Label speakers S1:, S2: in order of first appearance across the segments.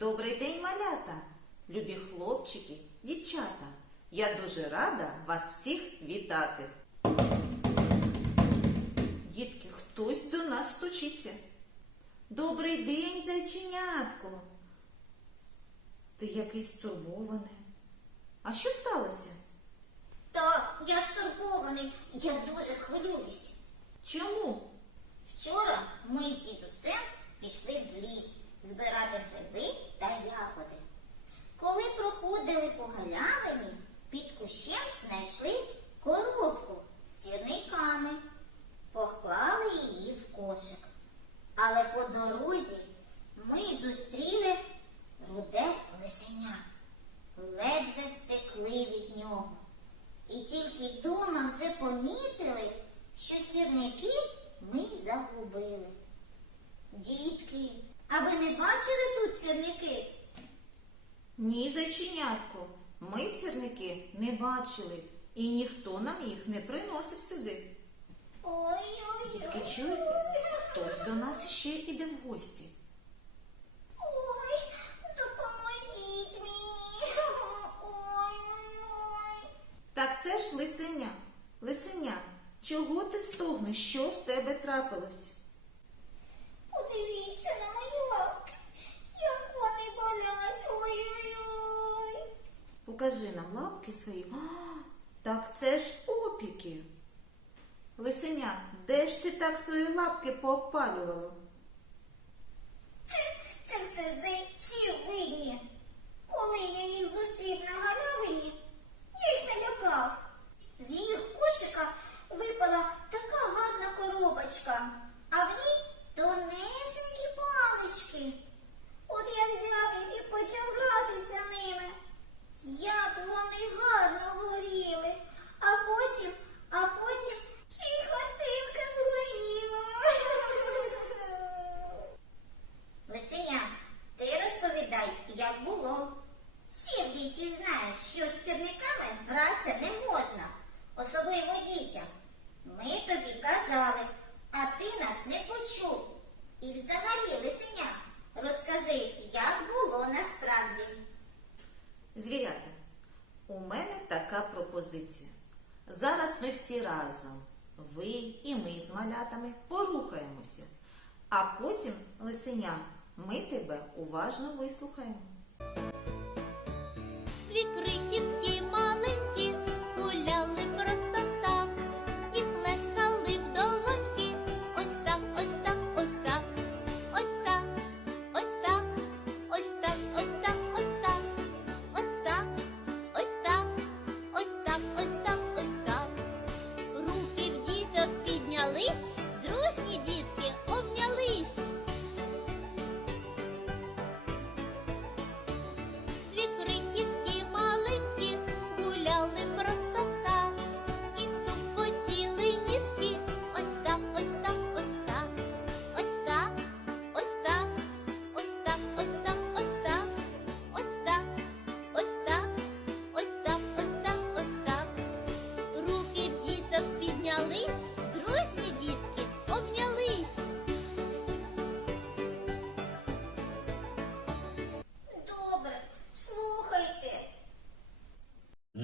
S1: Добрий день, малята, любі хлопчики, дівчата. Я дуже рада вас всіх вітати. Дітки, хтось до нас стучиться. Добрий день, зайченятко. Ти якийсь стурбований. А що сталося?
S2: Так, я стурбований, я дуже хвилююсь.
S1: Чому?
S2: Вчора ми з дідусем пішли в ліс збирати гриби та ягоди. Коли проходили по галявині, під кущем знайшли коробку з сірниками, поклали її в кошик. Але по дорозі ми зустріли руде лисеня. Ледве втекли від нього. І тільки дома вже помітили, що сірники ми загубили. Дітки, а ви не бачили тут сірники?
S1: Ні, зайченятко, ми сірники не бачили, і ніхто нам їх не приносив сюди.
S2: Ой-ой-ой.
S1: Дітки, чуєте? Хтось до нас ще іде в гості.
S2: Ой, допоможіть мені. Ой-ой-ой.
S1: Так це ж лисеня. Лисеня, чого ти стогнеш? Що в тебе трапилось?
S2: Подивіться на мої
S1: Покажи нам лапки свої. А, так це ж опіки. Лисеня, де ж ти так свої лапки поопалювала?
S2: Це, це все зайці видні. Коли я їх зустрів на галявині, я їх налякав. З їх кошика випала така гарна коробочка, а в ній тонесенькі палички. От я взяв їх і почав гратися ними. Як вони гарно горіли, а потім, а потім ще й хатинка згоріла. Лисеня, ти розповідай, як було. Всі в лісі знають, що з сірниками гратися не можна, особливо дітям. Ми тобі казали, а ти нас не почув. І взагалі, лисеня, розкажи, як було насправді.
S1: Звірята, у мене така пропозиція. Зараз ми всі разом, ви і ми з малятами, порухаємося. А потім, лисеня, ми тебе уважно вислухаємо.
S3: Дві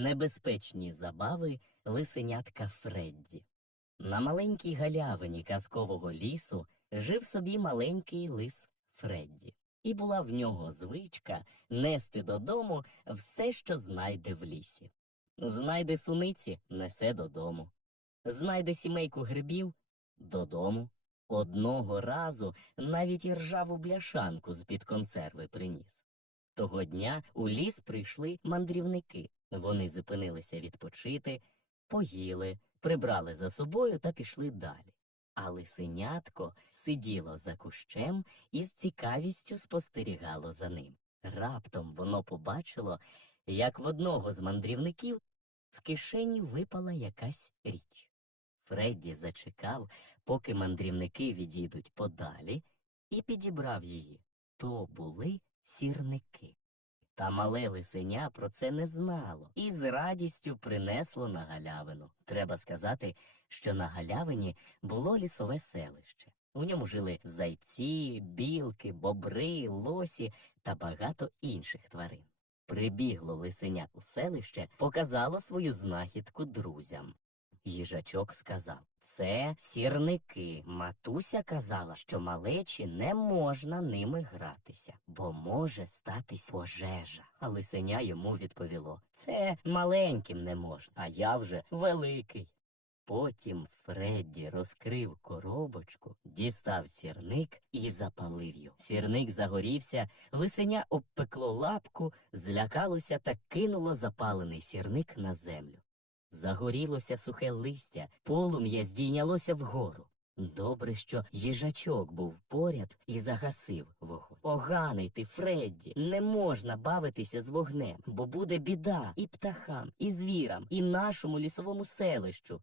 S4: Небезпечні забави лисенятка Фредді. На маленькій галявині казкового лісу жив собі маленький лис Фредді, і була в нього звичка нести додому все, що знайде в лісі. Знайде суниці несе додому. Знайде сімейку грибів додому. Одного разу навіть і ржаву бляшанку з-під консерви приніс. Того дня у ліс прийшли мандрівники. Вони зупинилися відпочити, поїли, прибрали за собою та пішли далі. А лисенятко сиділо за кущем і з цікавістю спостерігало за ним. Раптом воно побачило, як в одного з мандрівників з кишені випала якась річ. Фредді зачекав, поки мандрівники відійдуть подалі, і підібрав її. То були сірники. Та мале лисеня про це не знало і з радістю принесло на галявину. Треба сказати, що на галявині було лісове селище. У ньому жили зайці, білки, бобри, лосі та багато інших тварин. Прибігло лисеня у селище, показало свою знахідку друзям. Їжачок сказав це сірники. Матуся казала, що малечі не можна ними гратися, бо може статись пожежа. А лисеня йому відповіло це маленьким не можна, а я вже великий. Потім Фредді розкрив коробочку, дістав сірник і запалив його. Сірник загорівся, лисеня обпекло лапку, злякалося та кинуло запалений сірник на землю. Загорілося сухе листя, полум'я здійнялося вгору. Добре, що їжачок був поряд і загасив вогонь. Поганий ти, Фредді, не можна бавитися з вогнем, бо буде біда і птахам, і звірам, і нашому лісовому селищу.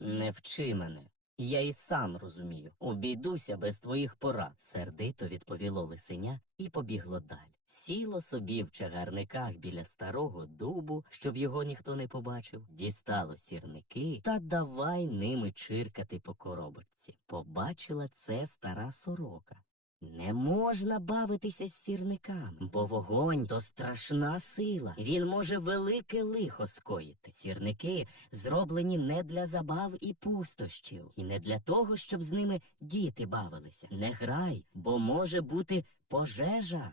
S4: Не вчи мене. Я і сам розумію. Обійдуся без твоїх порад, сердито відповіло лисеня і побігло далі. Сіло собі в чагарниках біля старого дубу, щоб його ніхто не побачив, дістало сірники та давай ними чиркати по коробочці. Побачила це стара сорока. Не можна бавитися з сірниками, бо вогонь то страшна сила. Він може велике лихо скоїти. Сірники зроблені не для забав і пустощів, і не для того, щоб з ними діти бавилися. Не грай, бо може бути пожежа.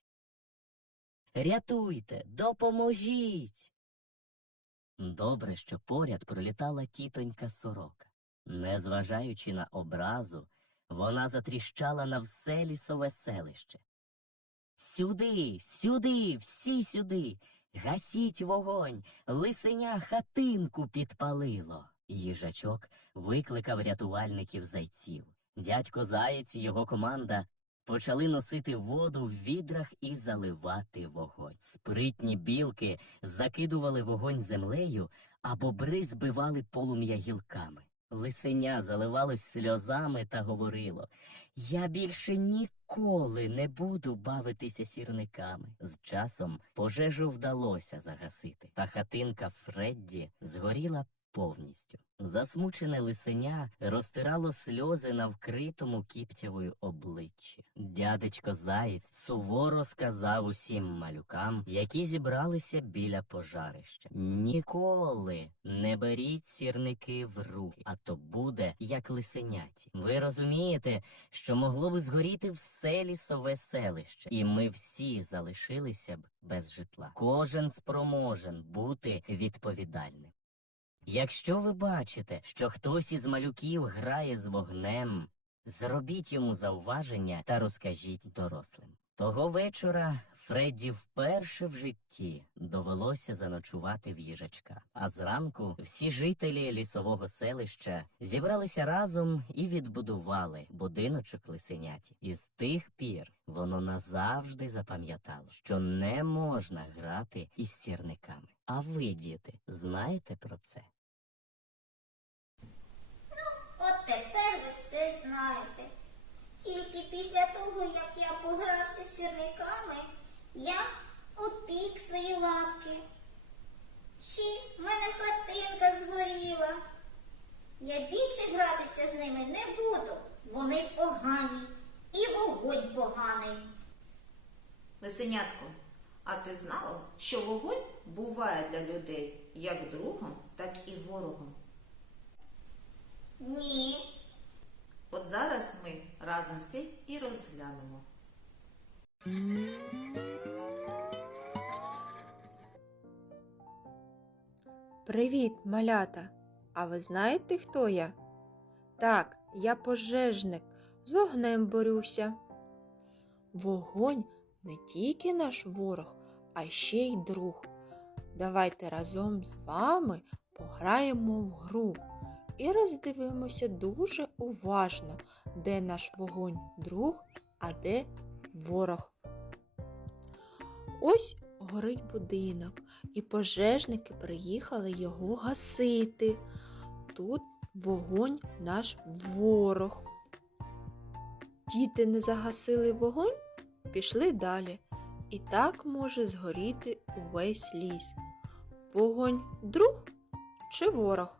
S4: Рятуйте, допоможіть. Добре, що поряд пролітала тітонька сорока. Незважаючи на образу, вона затріщала на все лісове селище. Сюди, сюди, всі сюди. Гасіть вогонь, лисеня хатинку підпалило. Їжачок викликав рятувальників зайців. Дядько Заєць і його команда почали носити воду в відрах і заливати вогонь. Спритні білки закидували вогонь землею, а бобри збивали полум'я гілками. Лисеня заливалось сльозами та говорило Я більше ніколи не буду бавитися сірниками. З часом пожежу вдалося загасити, та хатинка Фредді згоріла повністю. Засмучене лисеня розтирало сльози на вкритому кіптявою обличчі. Дядечко Заєць суворо сказав усім малюкам, які зібралися біля пожарища. Ніколи не беріть сірники в руки, а то буде як лисеняті. Ви розумієте, що могло би згоріти все лісове селище, і ми всі залишилися б без житла. Кожен спроможен бути відповідальним. Якщо ви бачите, що хтось із малюків грає з вогнем, зробіть йому зауваження та розкажіть дорослим. Того вечора Фредді вперше в житті довелося заночувати в їжачка. А зранку всі жителі лісового селища зібралися разом і відбудували будиночок лисеняті. І з тих пір воно назавжди запам'ятало, що не можна грати із сірниками. А ви, діти, знаєте про це?
S2: Ну, От тепер ви все знаєте. Тільки після того, як я погрався з сірниками, я опік свої лапки. Ще в мене хатинка згоріла. Я більше гратися з ними не буду. Вони погані. І вогонь поганий.
S1: Лисенятко, а ти знала, що вогонь буває для людей як другом, так і ворогом?
S2: Ні.
S1: От зараз ми разом всі і розглянемо.
S5: Привіт, малята! А ви знаєте, хто я? Так, я пожежник, з вогнем борюся. Вогонь не тільки наш ворог, а ще й друг. Давайте разом з вами пограємо в гру і роздивимося дуже уважно, де наш вогонь друг, а де ворог. Ось горить будинок, і пожежники приїхали його гасити. Тут вогонь наш ворог. Діти не загасили вогонь, пішли далі. І так може згоріти увесь ліс. Вогонь друг чи ворог?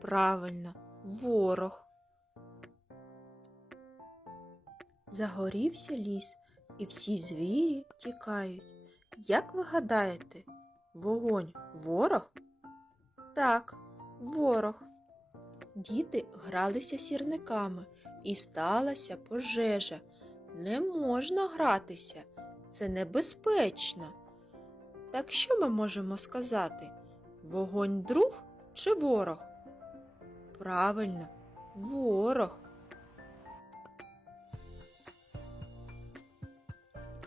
S5: Правильно, ворог. Загорівся ліс, і всі звірі тікають. Як ви гадаєте, вогонь ворог? Так, ворог. Діти гралися сірниками і сталася пожежа. Не можна гратися, це небезпечно. Так що ми можемо сказати? Вогонь друг чи ворог? Правильно, ворог.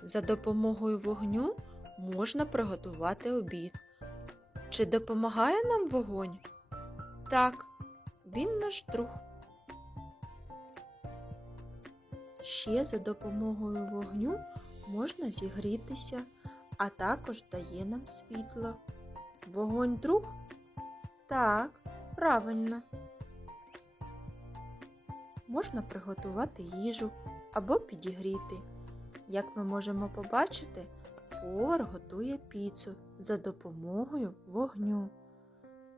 S5: За допомогою вогню можна приготувати обід. Чи допомагає нам вогонь? Так, він наш друг. Ще за допомогою вогню можна зігрітися, а також дає нам світло. Вогонь друг? Так, правильно. Можна приготувати їжу або підігріти. Як ми можемо побачити, повар готує піцу за допомогою вогню.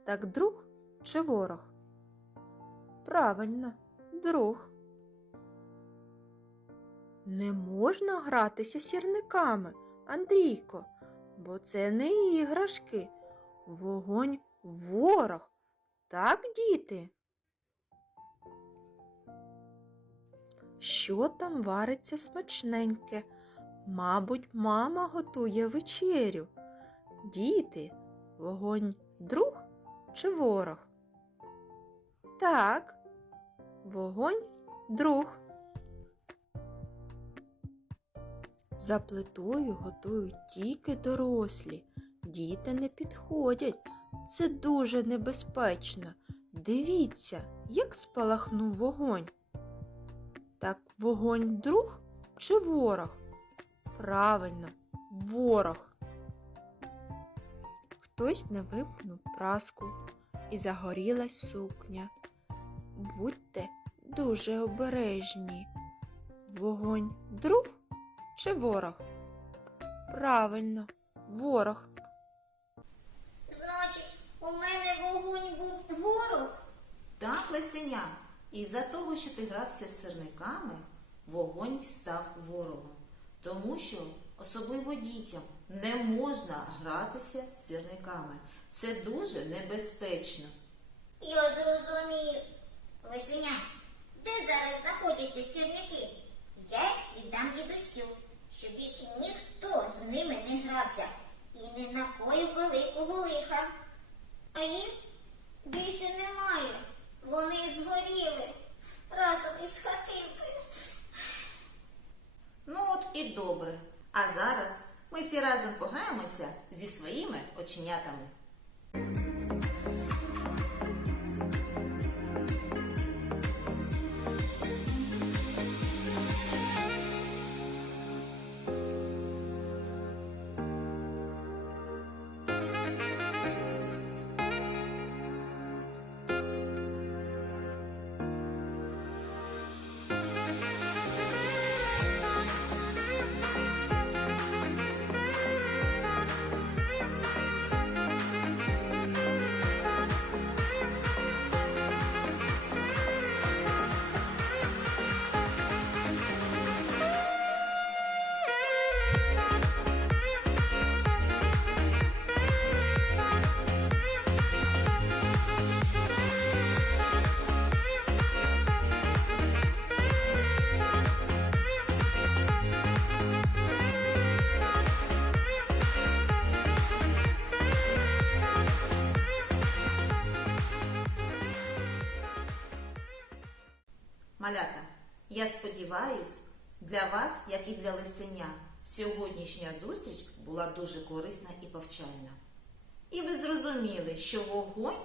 S5: Так друг чи ворог? Правильно, друг. Не можна гратися сірниками, Андрійко, бо це не іграшки. Вогонь ворог. Так, діти? Що там вариться смачненьке? Мабуть, мама готує вечерю. Діти, вогонь друг чи ворог? Так, вогонь друг. За плитою готують тільки дорослі. Діти не підходять. Це дуже небезпечно. Дивіться, як спалахнув вогонь. Так вогонь друг чи ворог? Правильно, ворог. Хтось не вимкнув праску і загорілась сукня. Будьте дуже обережні. Вогонь друг чи ворог? Правильно, ворог.
S2: Значить, у мене вогонь був ворог.
S1: Так, Лисеня, із-за того, що ти грався з сирниками, вогонь став ворогом. Тому що, особливо дітям, не можна гратися з сирниками. Це дуже небезпечно.
S2: Я зрозумів. Лисеня, де зараз знаходяться сірники? Я віддам дідусю, щоб більше ніхто з ними не грався і не накоїв великого лиха. А їх більше немає. Вони згоріли разом із хатинкою.
S1: Ну от і добре. А зараз ми всі разом пограємося зі своїми оченятами. Малята, я сподіваюсь, для вас, як і для лисеня, сьогоднішня зустріч була дуже корисна і повчальна. І ви зрозуміли, що вогонь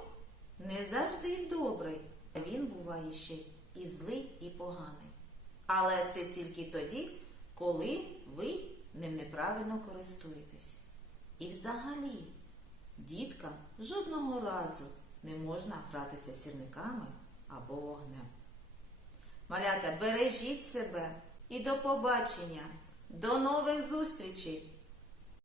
S1: не завжди добрий, а він буває ще і злий, і поганий. Але це тільки тоді, коли ви ним неправильно користуєтесь. І взагалі, діткам жодного разу не можна гратися сірниками або вогнем. Малята, бережіть себе і до побачення, до нових зустрічей!